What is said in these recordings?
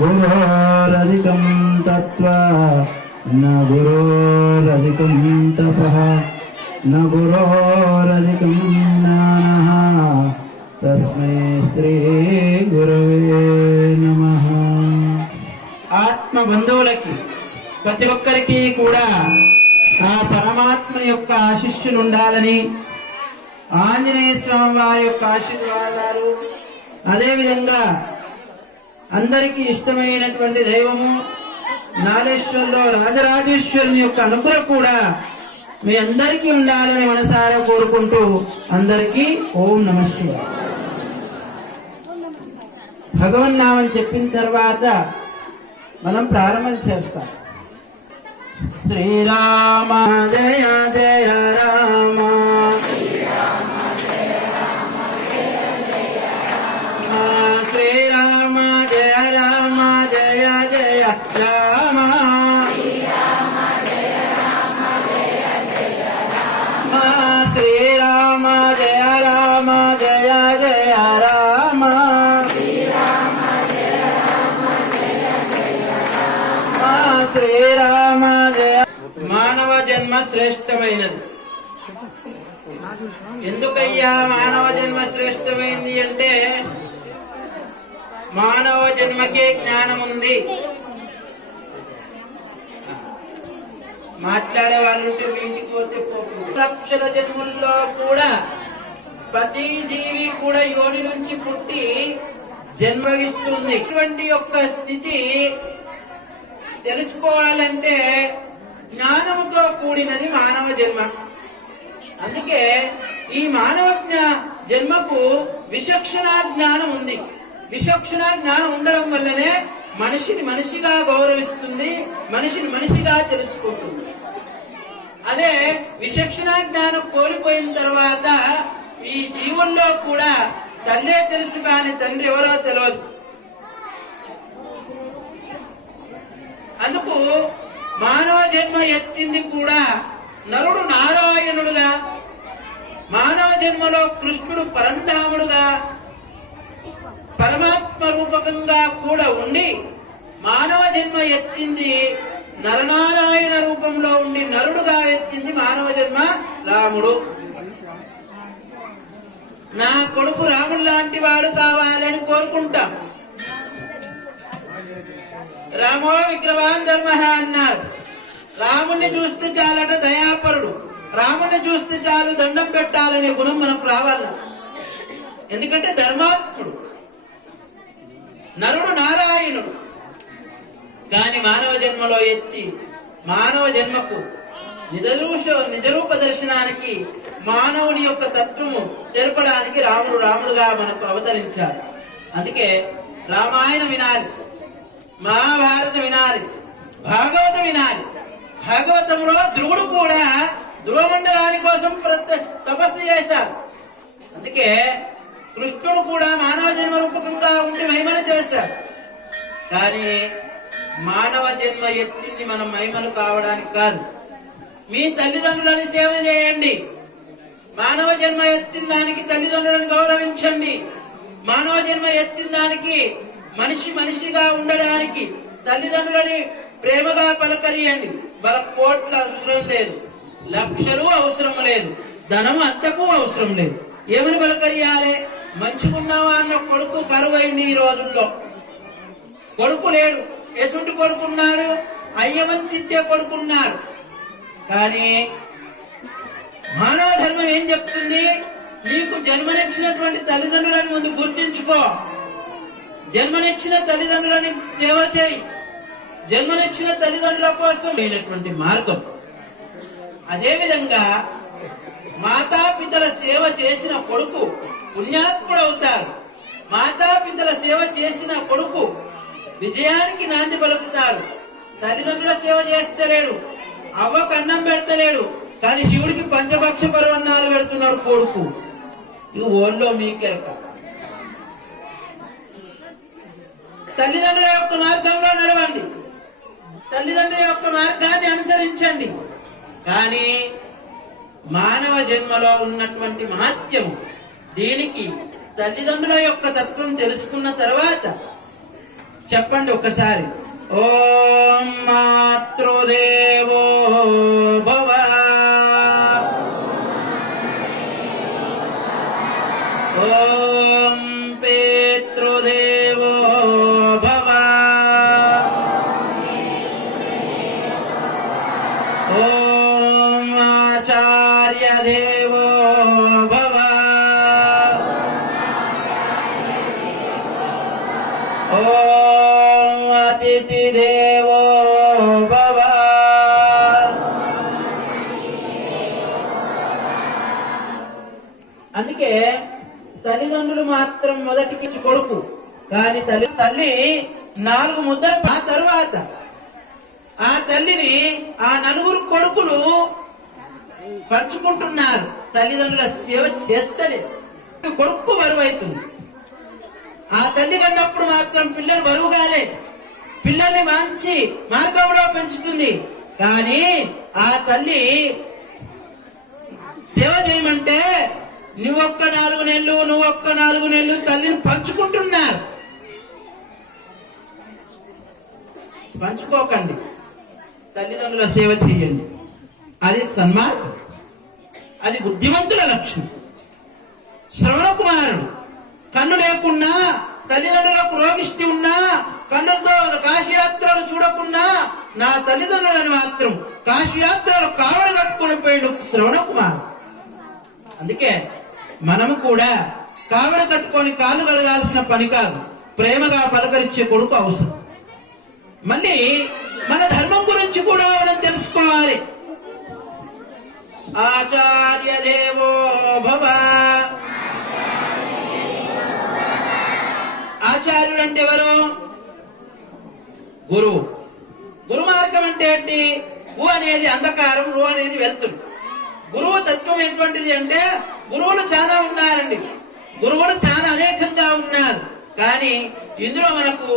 గురోరధికం తత్వా న గురోరధికం తపః న గురోరధికం జ్ఞానః తస్మై శ్రీ గురవే నమః. ఆత్మ బంధువులకి ప్రతి ఒక్కరికి కూడా ఆ పరమాత్మ యొక్క ఆశీస్సులు ఉండాలని, ఆంజనేయ స్వామి వారి యొక్క ఆశీర్వాదాలు, అదేవిధంగా అందరికీ ఇష్టమైనటువంటి దైవము నాలేశ్వరంలో రాజరాజేశ్వరుని యొక్క అనుగ్రహం కూడా మీ అందరికీ ఉండాలని మనసారా కోరుకుంటూ అందరికీ ఓం నమః శివాయ. భగవన్నామని చెప్పిన తర్వాత మనం ప్రారంభం చేస్తాం. శ్రీరామ జయ జయ రామ, శ్రీరామ జయ రామ జయ జయ రామ, శ్రీరామ జయ రామ జయ జయ రామ, శ్రీరామ జయ. మానవ జన్మ శ్రేష్టమైనది. ఎందుకయ్యా మానవ జన్మ శ్రేష్టమైంది అంటే, మానవ జన్మకే జ్ఞానం ఉంది. మాట్లాడే వాళ్ళు మీ ఇంటికి పోతే లక్షల జన్మల్లో కూడా ప్రతి జీవి కూడా యోని నుంచి పుట్టి జన్మగిస్తుంది. ఇటువంటి యొక్క స్థితి తెలుసుకోవాలంటే జ్ఞానముతో కూడినది మానవ జన్మ. అందుకే ఈ మానవ జన్మకు విచక్షణ జ్ఞానం ఉంది. విచక్షణ జ్ఞానం ఉండడం వల్లనే మనిషిని మనిషిగా గౌరవిస్తుంది, మనిషిని మనిషిగా తెలుసుకుంటుంది. అదే విచక్షణ జ్ఞానం కోల్పోయిన తర్వాత ఈ జీవుల్లో కూడా తల్లే తెలుసు కానీ తండ్రి ఎవరో తెలియదు. అందుకు మానవ జన్మ ఎత్తింది కూడా నరుడు నారాయణుడుగా, మానవ జన్మలో కృష్ణుడు పరంధాముడుగా పరమాత్మ రూపకంగా కూడా ఉండి, మానవ జన్మ ఎత్తింది నరనారాయణ రూపంలో ఉండి నరుడుగా ఎత్తింది మానవ జన్మ రాముడు. నా కొడుకు రాముడు లాంటి వాడు కావాలని కోరుకుంటాం. రామో విగ్రహాన్ ధర్మ అన్నారు. రాముణ్ణి చూస్తే చాలట దయాపరుడు, రాముణ్ణి చూస్తే చాలు దండం పెట్టాలనే గుణం మనకు రావాలి. ఎందుకంటే ధర్మాత్ముడు, నరుడు నారాయణుడు. కాని మానవ జన్మలో ఎత్తి మానవ జన్మకు నిజరూప దర్శనానికి మానవుని యొక్క తత్వము తెలపడానికి రాముడు రాముడుగా మనకు అవతరించాడు. అందుకే రామాయణం వినాలి, మహాభారతం వినాలి, భాగవతం వినాలి. భాగవతంలో ధ్రువుడు కూడా ధ్రువమండలాని కోసం తపస్సు చేశాడు. అందుకే కృష్ణుడు కూడా మానవ జన్మ రూపకంగా ఉండి మహిమను చేశాడు. కానీ మానవ జన్మ ఎత్తింది మనం మహిమలు కావడానికి కాదు. మీ తల్లిదండ్రులని సేవ చేయండి. మానవ జన్మ ఎత్తిన దానికి తల్లిదండ్రులను గౌరవించండి. మానవ జన్మ ఎత్తిన దానికి మనిషి మనిషిగా ఉండడానికి తల్లిదండ్రులని ప్రేమగా పలకరియండి. మన కోట్ల అవసరం లేదు, లక్షలు అవసరం లేదు, ధనం అంతకు అవసరం లేదు. ఏమని పలకరియాలి? మంచుకున్నావా అన్న కొడుకు కరువైంది ఈ రోజుల్లో. కొడుకు లేడు. ఎసుంటి కొడుకున్నాడు, అయ్యమని తిట్టే కొడుకున్నాడు. కానీ మానవ ధర్మం ఏం చెప్తుంది? నీకు జన్మనిచ్చినటువంటి తల్లిదండ్రులని ముందు గుర్తించుకో, జన్మనిచ్చిన తల్లిదండ్రులని సేవ చేయి, జన్మనిచ్చిన తల్లిదండ్రుల కోసం అయినటువంటి మార్గం. అదేవిధంగా మాతాపితల సేవ చేసిన కొడుకు పుణ్యాత్ముడు అవుతాడు. మాతాపితల సేవ చేసిన కొడుకు విజయానికి నాంది పలుకుతాడు. తల్లిదండ్రుల సేవ చేస్తలేడు, అవ్వకు అన్నం పెడతలేడు, కానీ శివుడికి పంచపక్ష పర్వన్నాలు పెడుతున్నాడు కొడుకు. ఇది ఓళ్ళో మీకెరక. తల్లిదండ్రుల యొక్క మార్గంలో నడవండి, తల్లిదండ్రుల యొక్క మార్గాన్ని అనుసరించండి. కానీ మానవ జన్మలో ఉన్నటువంటి మహత్యం, దీనికి తల్లిదండ్రుల యొక్క తత్వం తెలుసుకున్న తర్వాత చెప్పండి ఒక్కసారి. ఓం మాతృదేవో భవ, ఓం పితృదేవో భవ, ఓం ఆచార్య దేవో భవ, ఓం అతిథి దేవో భవ, అందుకే తల్లిదండ్రులు మాత్రం మొదటికి కొడుకు, కానీ తల్లి 4 ముద్దలు. ఆ తరువాత ఆ తల్లిని ఆ 4 కొడుకులు పంచుకుంటున్నారు. తల్లిదండ్రుల సేవ చేస్తలేదు. కొడుకు బరువు అవుతుంది. ఆ తల్లి కన్నప్పుడు మాత్రం పిల్లలు బరువుగాలే, పిల్లల్ని మంచి మార్గంలో పెంచుతుంది. కానీ ఆ తల్లి సేవ చేయమంటే నువ్వొక్క 4 నెలలు, నువ్వొక్క 4 నెలలు తల్లిని పంచుకుంటున్నారు. పంచుకోకండి, తల్లిదండ్రుల సేవ చేయండి. అది సన్మార్గం, అది బుద్ధిమంతుల లక్షణం. శ్రవణ కుమారుడు కన్ను లేకున్నా, తల్లిదండ్రులకు రోగిష్టి ఉన్నా, కన్నులతో కాశీయాత్రలు చూడకున్నా నా తల్లిదండ్రులని మాత్రం కాశీయాత్రలు కావడ కట్టుకుని పోయిన శ్రవణ కుమారుడు. అందుకే మనము కూడా కావడ కట్టుకొని కాళ్ళు కడగాల్సిన పని కాదు, ప్రేమగా పలకరించే కొడుకు అవసరం. మళ్ళీ మన ధర్మం గురించి కూడా మనం తెలుసుకోవాలి. ఆచార్య దేవో భవ. ఆచార్యుడు అంటే ఎవరు? గురువు. గురు మార్గం అంటే ఏంటి? గు అనేది అంధకారం, రు అనేది వెలుతురు. గురువు తత్వం ఎటువంటిది అంటే, గురువులు చాలా ఉన్నారండి, గురువులు చాలా అనేకంగా ఉన్నారు. కానీ ఇందులో మనకు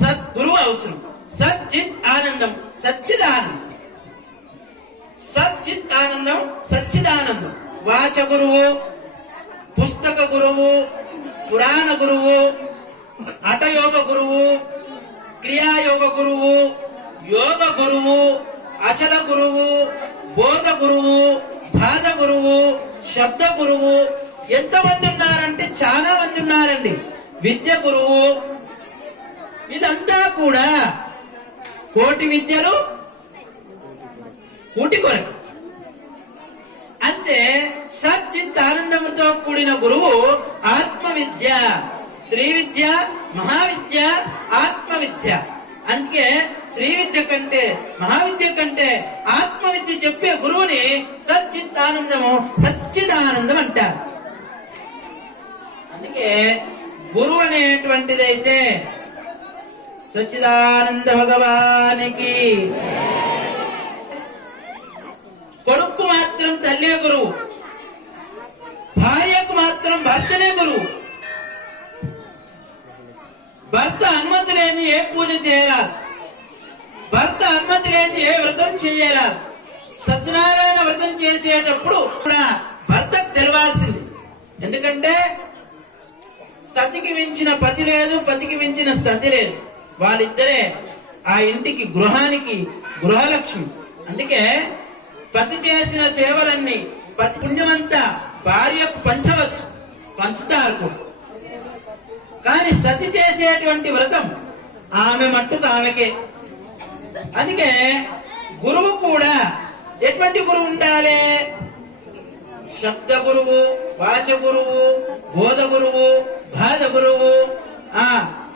సద్గురువు అవసరం. సచ్చిత్ ఆనందం, సచ్చిదానందం. సచ్చిత్ ఆనందం, సచ్చిదానందం. వాచ గురువు, పుస్తక గురువు, పురాణ గురువు, హఠయోగ గురువు, క్రియాయోగ గురువు, యోగ గురువు, అచల గురువు, బోధ గురువు, బాధ గురువు, శబ్ద గురువు. ఎంతమంది ఉన్నారంటే చాలా మంది ఉన్నారండి. విద్య గురువు. వీళ్ళంతా కూడా కోటి విద్యలు కూటి కొరకు. అంతే సచ్చిత్ ఆనందముతో కూడిన గురువు ఆత్మ విద్య. శ్రీ విద్య, మహావిద్య, ఆత్మ విద్య. అందుకే శ్రీ విద్య కంటే, మహావిద్య కంటే ఆత్మ విద్య చెప్పే గురువుని సచ్చిత్ ఆనందము, సచ్చిదానందం అంటారు. అందుకే గురువు అనేటువంటిదైతే సచ్చిదానంద భగవానికి. కొడుకు మాత్రం తల్లే గురువు, భార్యకు మాత్రం భర్తనే గురువు. భర్త అనుమతి లేని ఏ పూజ చేయరాదు, భర్త అనుమతి లేని ఏ వ్రతం చేయరాదు. సత్యనారాయణ వ్రతం చేసేటప్పుడు కూడా భర్తకు తెలవాల్సింది. ఎందుకంటే సతికి మించిన పతి లేదు, పతికి మించిన సతి లేదు. వాళ్ళిద్దరే ఆ ఇంటికి, గృహానికి గృహలక్ష్మి. అందుకే పతి చేసిన సేవలన్నీ, పతి పుణ్యమంతా భార్యకు పంచవచ్చు, పంచుతారు కూడా. కానీ సతి చేసేటువంటి వ్రతం ఆమె మట్టుకు ఆమెకే. అందుకే గురువు కూడా ఎటువంటి గురువు ఉండాలి? శబ్ద గురువు, వాచ గురువు, బోధ గురువు, బాధ గురువు,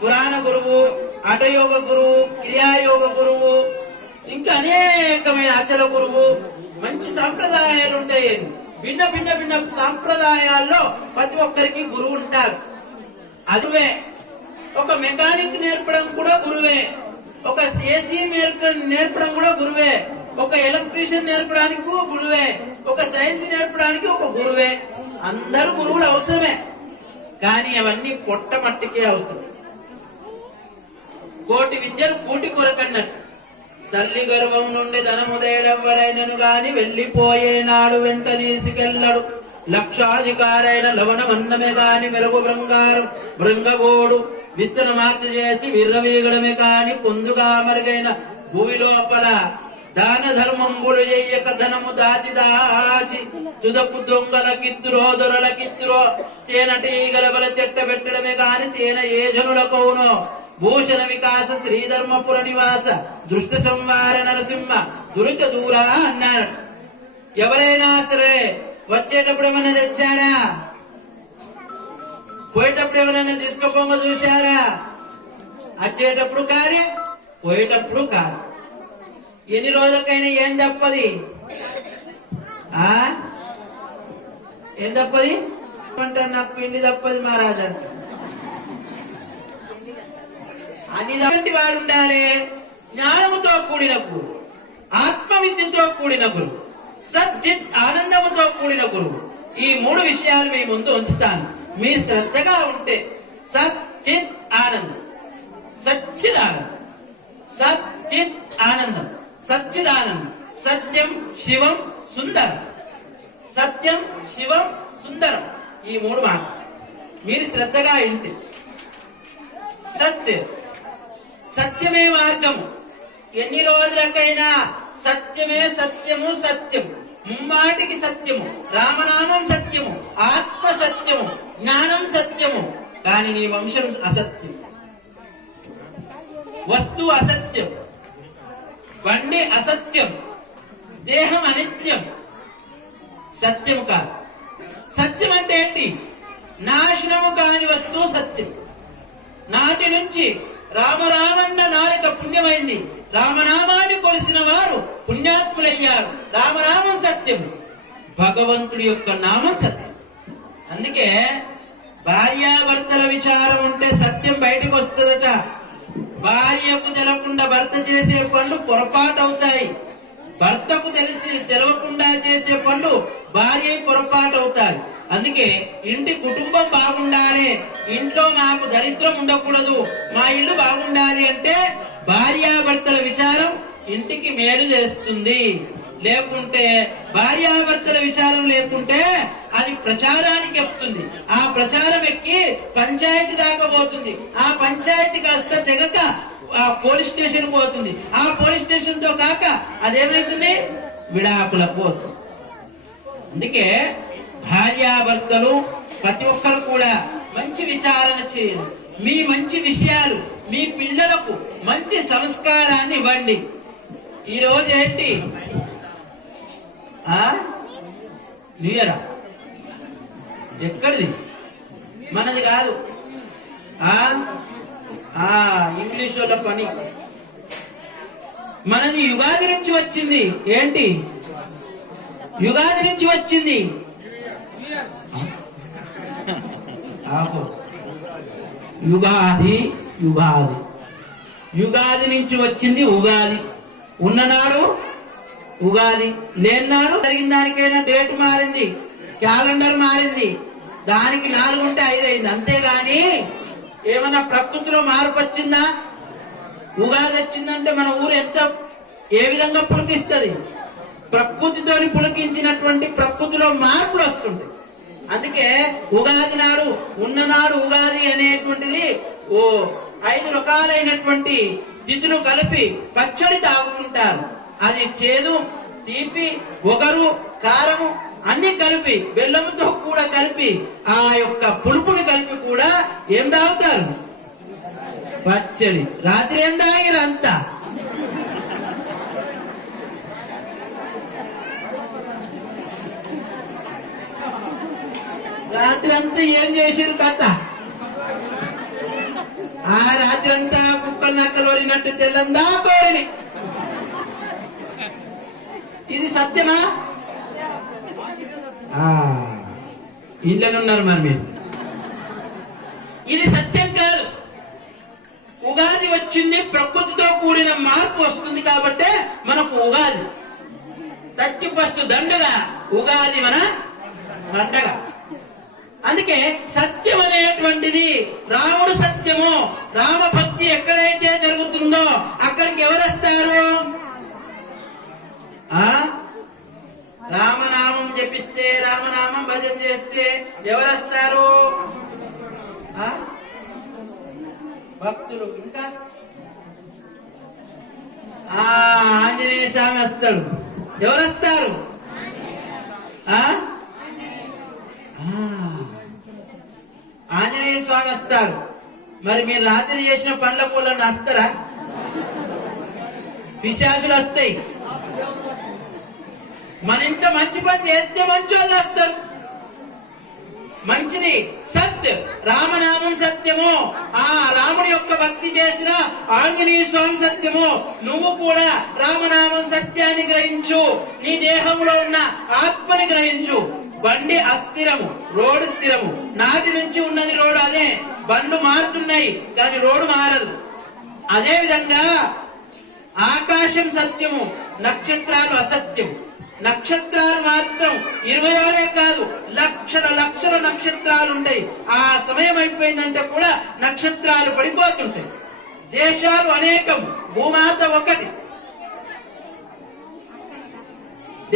పురాణ గురువు, హఠయోగ గురువు, క్రియాయోగ గురువు, ఇంకా అనేకమైన అచల గురువు. మంచి సాంప్రదాయాలు ఉంటాయి. భిన్న భిన్న భిన్న సాంప్రదాయాల్లో ప్రతి ఒక్కరికి గురువు ఉంటారు. అదివే ఒక మెకానిక్ నేర్పడం కూడా గురువే, ఒక ఏసీ నేర్పడం కూడా గురువే, ఒక ఎలక్ట్రీషియన్ నేర్పడానికి గురువే, ఒక సైన్స్ నేర్పడానికి ఒక గురువే. అందరూ గురువులు అవసరమే. కానీ అవన్నీ పొట్ట మట్టికే అవసరం. కోటి విద్యలు కూటి కొరకన్నట్టు. తల్లి గర్భం నుండి ధనముదేడెవ్వడైనను గాని వెళ్లిపోయే నాడు వెంట తీసుకెళ్ళడు. లక్షాధికారైన లవణమన్నమే గాని మెరుగు బృంగారం బృంగగోడు. విత్తన మార్త చేసి విర్రవీగడమే కాని పొందుగా మరుగైన భూమి లోపల దాన ధర్మంబులు చెయ్యక ధనము దాచి దాచి తుదకు దొంగల కిత్తురో దొరల కిత్తురో తేనటీగల బల తిట్ట పెట్టడమే కాని తేన ఏ జనులకవునో భూషణ వికాస శ్రీధర్మపుర నివాస దృష్టి సంవార నరసింహ దురిత దూరా అన్నారు. ఎవరైనా సరే వచ్చేటప్పుడు ఏమైనా తెచ్చారా? పోయేటప్పుడు ఎవరైనా తీసుకుపోంగ చూశారా? వచ్చేటప్పుడు కానీ పోయేటప్పుడు కాదు. ఎన్ని రోజులకైనా ఏం తప్పది? ఏం తప్పది అంటారు, నాకు పిండి తప్పది మహారాజు అంట. అన్ని వాడు ఉండాలి. జ్ఞానముతో కూడిన గురువు, ఆత్మవిద్యతో కూడిన గురువు, సచ్చిత్ ఆనందముతో కూడిన గురువు. ఈ మూడు విషయాలు మీ ముందు ఉంచుతాను. మీరు శ్రద్ధగా ఉంటే సచ్చిత్ ఆనందం, సచ్చిదానందం, సచ్చిత్ ఆనందం, సచ్చిదానందం, సత్యం శివం సుందరం, సత్యం శివం సుందరం. ఈ మూడు మాటలు మీరు శ్రద్ధగా వింటే సత్యం, సత్యమే మార్గము. ఎన్ని రోజులకైనా సత్యమే సత్యము, సత్యము ముమ్మాటికి సత్యము. రామనామం సత్యము, ఆత్మ సత్యము, జ్ఞానం సత్యము. కానీ నీ వంశం అసత్యం, వస్తువు అసత్యం, బండి అసత్యం, దేహం అనిత్యం. సత్యము కాదు. సత్యం అంటే ఏంటి? నాశనము కాని వస్తువు సత్యం. నాటి నుంచి రామరామన్న నాలిక పుణ్యమైంది. రామనామాన్ని కొలిసిన వారు పుణ్యాత్ములయ్యారు. రామనామం సత్యం, భగవంతుడి యొక్క నామం సత్యం. అందుకే భార్యాభర్తల విచారం ఉంటే సత్యం బయటకు వస్తుందట. భార్యకు తెలకుండా భర్త చేసే పనులు పొరపాటు అవుతాయి. భర్తకు తెలవకుండా చేసే పనులు భార్య పొరపాటు అవుతాయి. అందుకే ఇంటి కుటుంబం బాగుండాలి, ఇంట్లో నాకు దరిద్రం ఉండకూడదు, మా ఇల్లు బాగుండాలి అంటే భార్యాభర్తల విచారం ఇంటికి మేలు చేస్తుంది. లేకుంటే భార్యాభర్తల విచారం లేకుంటే అది ప్రచారానికి ఎక్కుతుంది. ఆ ప్రచారం ఎక్కి పంచాయతీ దాకా పోతుంది. ఆ పంచాయతీ కాస్త తెగక ఆ పోలీస్ స్టేషన్ పోతుంది. ఆ పోలీస్ స్టేషన్ తో కాక అదేమైతుంది, విడాకులకు పోతుంది. అందుకే భార్యాభర్తలు ప్రతి ఒక్కరు కూడా మంచి విచారణ చేయండి. మీ మంచి విషయాలు మీ పిల్లలకు మంచి సంస్కారాన్ని ఇవ్వండి. ఈ రోజు ఏంటి, న్యూ ఇయరా? ఎక్కడిది? మనది కాదు, ఇంగ్లీష్ వాళ్ళ పని. మనది యుగాది నుంచి వచ్చింది. ఏంటి? యుగాది నుంచి వచ్చింది. యుగాది యుగాది యుగాది నుంచి వచ్చింది ఉగాది. ఉన్ననాడు ఉగాది, లేనాడు జరిగిన దానికైనా డేట్ మారింది, క్యాలెండర్ మారింది. దానికి 4 ఉంటే 5 అయింది. అంతేగాని ఏమన్నా ప్రకృతిలో మార్పు వచ్చిందా? ఉగాది వచ్చిందంటే మన ఊరు ఎంత ఏ విధంగా పులకిస్తుంది? ప్రకృతితోని పులకించినటువంటి ప్రకృతిలో మార్పులు వస్తుంటాయి. అందుకే ఉగాది నాడు ఉన్ననాడు ఉగాది అనేటువంటిది 5 రకాలైనటువంటి స్థితులు కలిపి పచ్చడి తాగుతుంటారు. అది చేదు, తీపి, ఒగరు, కారము అన్ని కలిపి బెల్లంతో కూడా కలిపి ఆ యొక్క పులుపుని కలిపి కూడా ఏం తాగుతారు? పచ్చడి. రాత్రి ఏం తాగిరు అంతా? రాత్రి అంతా ఏం చేసారు కథ? ఆ రాత్రి అంతా కుక్కలు నక్కలు వరినట్టు తెల్లందా కోరిని. ఇది సత్యమా? ఇళ్ళనున్నారు మరి మీరు. ఇది సత్యం కాదు. ఉగాది వచ్చింది, ప్రకృతితో కూడిన మార్పు వస్తుంది కాబట్టి మనకు ఉగాది 31st దండగా ఉగాది మన పండగ. అందుకే సత్యం అనేటువంటిది రాముడు సత్యము. రామభక్తి ఎక్కడైతే జరుగుతుందో అక్కడికి ఎవరు వస్తారు? రామనామం జపిస్తే, రామనామం భజన చేస్తే ఎవరు వస్తారు? భక్తులు. ఇంకా ఆంజనేయ స్వామి వస్తాడు. ఎవరు వస్తారు? ఆంజనేయ స్వామి వస్తాడు. మరి మీరు రాత్రి చేసిన పండ్ల పూలను వస్తారా? పిశాచులు వస్తాయి. మన ఇంట్లో మంచి పని చేస్తే మంచి వాళ్ళు వస్తారు. మంచిది సత్, రామనామం సత్యము. ఆ రాముని యొక్క భక్తి చేసిన ఆంజనేయ స్వామి సత్యము. నువ్వు కూడా రామనామం సత్యాన్ని గ్రహించు. నీ దేహంలో ఉన్న ఆత్మని గ్రహించు. బండి అస్థిరము, రోడ్డు స్థిరము. నాటి నుంచి ఉన్నది రోడ్డు అదే. బండ్లు మారుతున్నాయి కానీ రోడ్డు మారదు. అదే విధంగా ఆకాశం సత్యము, నక్షత్రాలు అసత్యం. నక్షత్రాలు మాత్రం 27 కాదు, లక్షల లక్షల నక్షత్రాలు ఉంటాయి. ఆ సమయం అయిపోయిందంటే కూడా నక్షత్రాలు పడిపోతుంటాయి. దేశాలు అనేకం, భూమాత ఒకటి.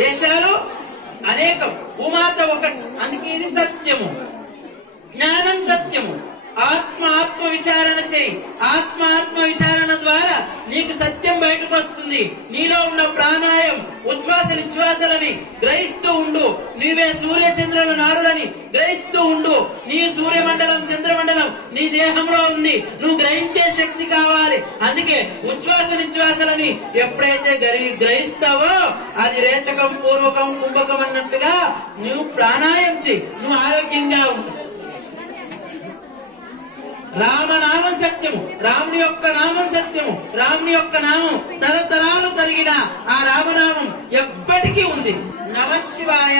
దేశాలు అనేకం, భూమాత ఒకటి. అందుకే ఇది సత్యము. జ్ఞానం సత్యము. ఆత్మ విచారణ చేయి. ఆత్మ విచారణ ద్వారా నీకు సత్యం బయటకు వస్తుంది. నీలో ఉన్న ప్రాణాయం, ఉచ్ఛ్వాస నిశ్వాసలని గ్రహిస్తూ ఉండు. నీవే సూర్య చంద్రుల నాడులని గ్రహిస్తూ ఉండు. నీ సూర్యమండలం, చంద్రమండలం నీ దేహంలో ఉంది. నువ్వు గ్రహించే శక్తి కావాలి. అందుకే ఉచ్ఛ్వాస నిశ్వాసలని ఎప్పుడైతే గ్రహిస్తావో అది రేచకం, పూర్వకం, కుంభకం అన్నట్టుగా నువ్వు ప్రాణాయం చేయి. నువ్వు ఆరోగ్యంగా ఉంటావు. రామనామం సత్యము. రాముని యొక్క నామం సత్యము. రాముని యొక్క నామం తరతరాలు కలిగిన ఆ రామనామం ఎప్పటికీ ఉంది. నమః శివాయ.